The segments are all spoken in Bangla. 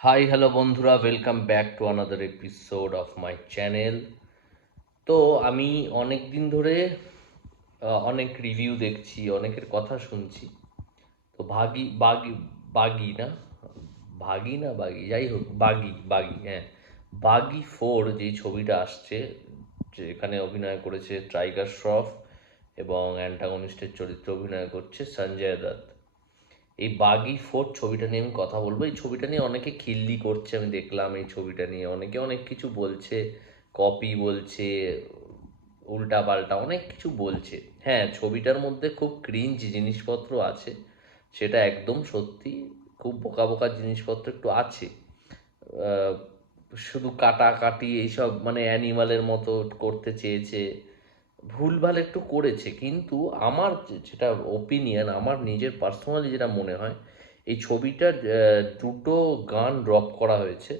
হাই হ্যালো বন্ধুরা, welcome back to another episode of my channel. তো আমি অনেক দিন ধরে অনেক রিভিউ দেখছি, অনেকের কথা শুনছি। তো বাগি না বাগি যাই হোক, বাগি হ্যাঁ, বাগি 4 যেই ছবিটা আসছে, যেখানে অভিনয় করেছে টাইগার শ্রফ এবং অ্যান্টাগনিস্টের চরিত্রে অভিনয় করছে সঞ্জয় দত্ত। এই বাগি 4 ছবিটা নিয়ে আমি কথা বলবো। এই ছবিটা নিয়ে অনেকে খিল্লি করছে, আমি দেখলাম এই ছবিটা নিয়ে অনেকে অনেক কিছু বলছে, কপি বলছে, উল্টা পাল্টা অনেক কিছু বলছে। হ্যাঁ, ছবিটার মধ্যে খুব ক্রিঞ্জ জিনিসপত্র আছে, সেটা একদম সত্যি। খুব বোকা বোকা জিনিসপত্র একটু আছে। আহ, শুধু কাটাকাটি এইসব, মানে অ্যানিমালের মতো করতে চেয়েছে, ভুলভাল একটু করেছে। কিন্তু আমার যেটা ওপিনিয়ন, আমার নিজের পার্সোনালি যেটা মনে হয়, এই ছবিটার দুটো গান ড্রপ করা হয়েছে।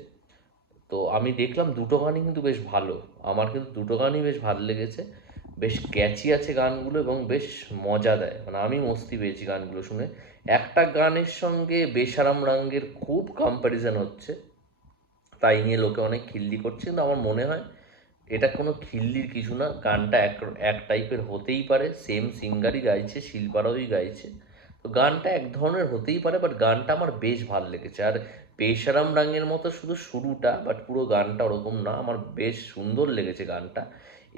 তো আমি দেখলাম দুটো গানই কিন্তু বেশ ভালো। আমার কিন্তু দুটো গানই বেশ ভালো লেগেছে। বেশ ক্যাচি আছে গানগুলো এবং বেশ মজা দেয়, মানে আমি মস্তি পেয়েছি গানগুলো শুনে। একটা গানের সঙ্গে বেশারাম রঙ্গের খুব কম্প্যারিজন হচ্ছে, তাই নিয়ে লোকে অনেক খিল্লি করছে। কিন্তু আমার মনে হয় এটা কোনো খিল্লির কিছু না। গানটা এক এক টাইপের হতেই পারে, সেম সিঙ্গারই গাইছে, শিল্পারাওই গাইছে। তো গানটা এক ধরনের হতেই পারে, বাট গানটা আমার বেশ ভালো লেগেছে। আর বেশারাম রাঙের মতো শুধু শুরুটা, বাট পুরো গানটা ওরকম না। আমার বেশ সুন্দর লেগেছে গানটা।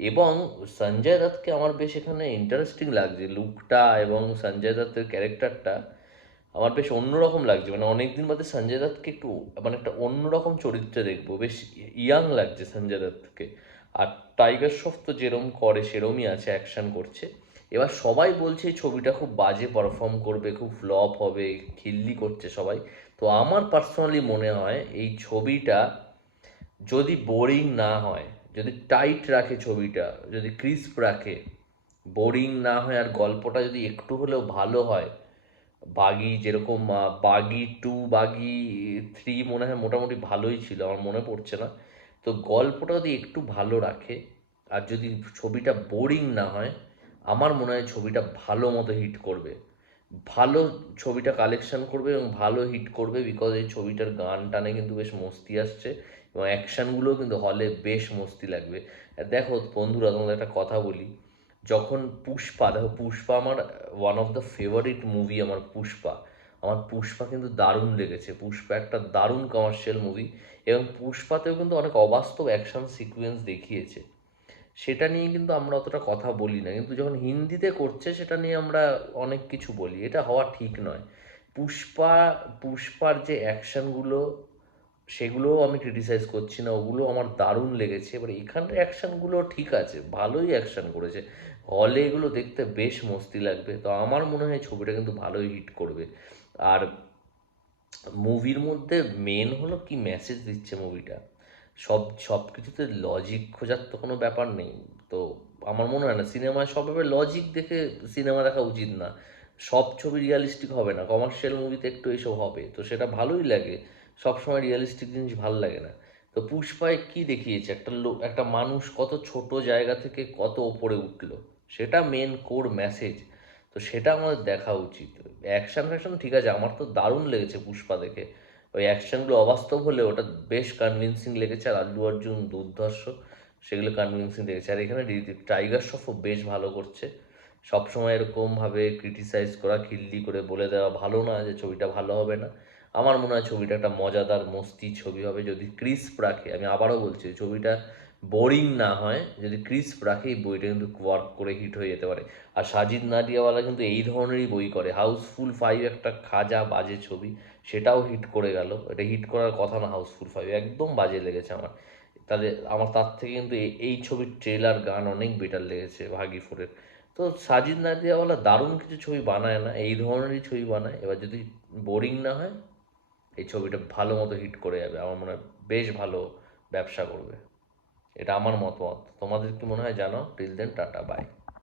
এবং সঞ্জয় দত্তকে আমার বেশ এখানে ইন্টারেস্টিং লাগছে, লুকটা এবং সঞ্জয় দত্তের ক্যারেক্টারটা আমার বেশ অন্যরকম লাগছে। মানে অনেকদিন বাদে সঞ্জয় দত্তকে একটু, মানে একটা অন্যরকম চরিত্রে দেখবো। বেশ ইয়াং লাগছে সঞ্জয় দত্তকে। আর টাইগার শ্রফ তো যেরম করে সেরমই আছে, অ্যাকশন করছে। এবার সবাই বলছে এই ছবিটা খুব বাজে পারফর্ম করবে, খুব ফ্লপ হবে, খিল্লি করছে সবাই। তো আমার পার্সোনালি মনে হয় এই ছবিটা যদি বোরিং না হয়, যদি টাইট রাখে ছবিটা, যদি ক্রিস্প রাখে, বোরিং না হয়, আর গল্পটা যদি একটু হলেও ভালো হয়, বাগি যেরকম বাগি 2 বাগি 3 মনে হয় মোটামুটি ভালোই ছিল, আমার মনে পড়ছে না। তো গল্পটা যদি একটু ভালো রাখে, আর যদি ছবিটা বোরিং না হয়, আমার মনে হয় ছবিটা ভালো মতো হিট করবে। ভালো ছবিটা কালেকশন করবে এবং ভালো হিট করবে, বিকজ এই ছবিটার গান টানে কিন্তু বেশ মস্তি আসছে এবং অ্যাকশানগুলোও কিন্তু হলে বেশ মস্তি লাগবে। আর দেখো বন্ধুরা, তোমাদের একটা কথা বলি, যখন পুষ্পা, দেখো পুষ্পা আমার one of the favourite movie. আমার পুষ্পা কিন্তু দারুণ লেগেছে। পুষ্পা একটা দারুণ কমার্শিয়াল মুভি এবং পুষ্পাতেও কিন্তু অনেক অবাস্তব অ্যাকশন সিকোয়েন্স দেখিয়েছে। সেটা নিয়ে কিন্তু আমরা অতটা কথা বলি না, কিন্তু যখন হিন্দিতে করছে সেটা নিয়ে আমরা অনেক কিছু বলি। এটা হওয়া ঠিক নয়। পুষ্পা পুষ্পার যে অ্যাকশনগুলো, সেগুলোও আমি ক্রিটিসাইজ করছি না, ওগুলো আমার দারুণ লেগেছে। এবার এখানকার অ্যাকশনগুলো ঠিক আছে, ভালোই অ্যাকশন করেছে। হলে এগুলো দেখতে বেশ মস্তি লাগবে। তো আমার মনে হয় ছবিটা কিন্তু ভালোই হিট করবে। আর মুভির মধ্যে মেন হলো কি মেসেজ দিচ্ছে মুভিটা। সব কিছুতে লজিক খোঁজার তো কোনো ব্যাপার নেই। তো আমার মনে হয় না সিনেমায় সবভাবে লজিক দেখে সিনেমা দেখা উচিত না। সব ছবি রিয়ালিস্টিক হবে না, কমার্শিয়াল মুভিতে একটু এসব হবে, তো সেটা ভালোই লাগে। সবসময় রিয়ালিস্টিক জিনিস ভালো লাগে না। তো পুষ্পায় কি দেখিয়েছে, একটা লোক, একটা মানুষ কত ছোট জায়গা থেকে কত ওপরে উঠলো, সেটা মেন কোর মেসেজ। তো সেটা আমাদের দেখা উচিত। অ্যাকশন ফ্যাকশন ঠিক আছে, আমার তো দারুণ লেগেছে পুষ্পা দেখে। ওই অ্যাকশনগুলো অবাস্তব হলে ওটা বেশ কনভিনসিং লেগেছে। আর আল্লু অর্জুন দুর্ধর্ষ, সেগুলো কনভিনসিং লেগেছে। আর এখানে টাইগার শ্রফও বেশ ভালো করছে। সবসময় এরকমভাবে ক্রিটিসাইজ করা, খিল্লি করে বলে দেওয়া ভালো না যে ছবিটা ভালো হবে না। আমার মনে হয় ছবিটা একটা মজাদার মস্তি ছবি হবে যদি ক্রিস্প রাখে। আমি আবারও বলছি, ছবিটা বোরিং না হয়, যদি ক্রিস্প রাখে, এই বইটা কিন্তু ওয়ার্ক করে হিট হয়ে যেতে পারে। আর সাজিদ নাডিয়াওয়ালা কিন্তু এই ধরনেরই বই করে। হাউসফুল 5 একটা খাজা বাজে ছবি, সেটাও হিট করে গেল। এটা হিট করার কথা না, হাউসফুল 5 একদম বাজে লেগেছে আমার। তাহলে আমার তার থেকে কিন্তু এই ছবির ট্রেলার গান অনেক বেটার লেগেছে ভাগি 4-এর। তো সাজিদ নাদিয়াওয়ালা দারুণ কিছু ছবি বানায় না, এই ধরনেরই ছবি বানায়। এবার যদি বোরিং না হয়, এই ছবিটা ভালো মতো হিট করে যাবে। আমার মনে হয় বেশ ভালো ব্যবসা করবে। এটা আমার মতামত। তোমাদের কি মনে হয় জানাও। Till then, tata, by.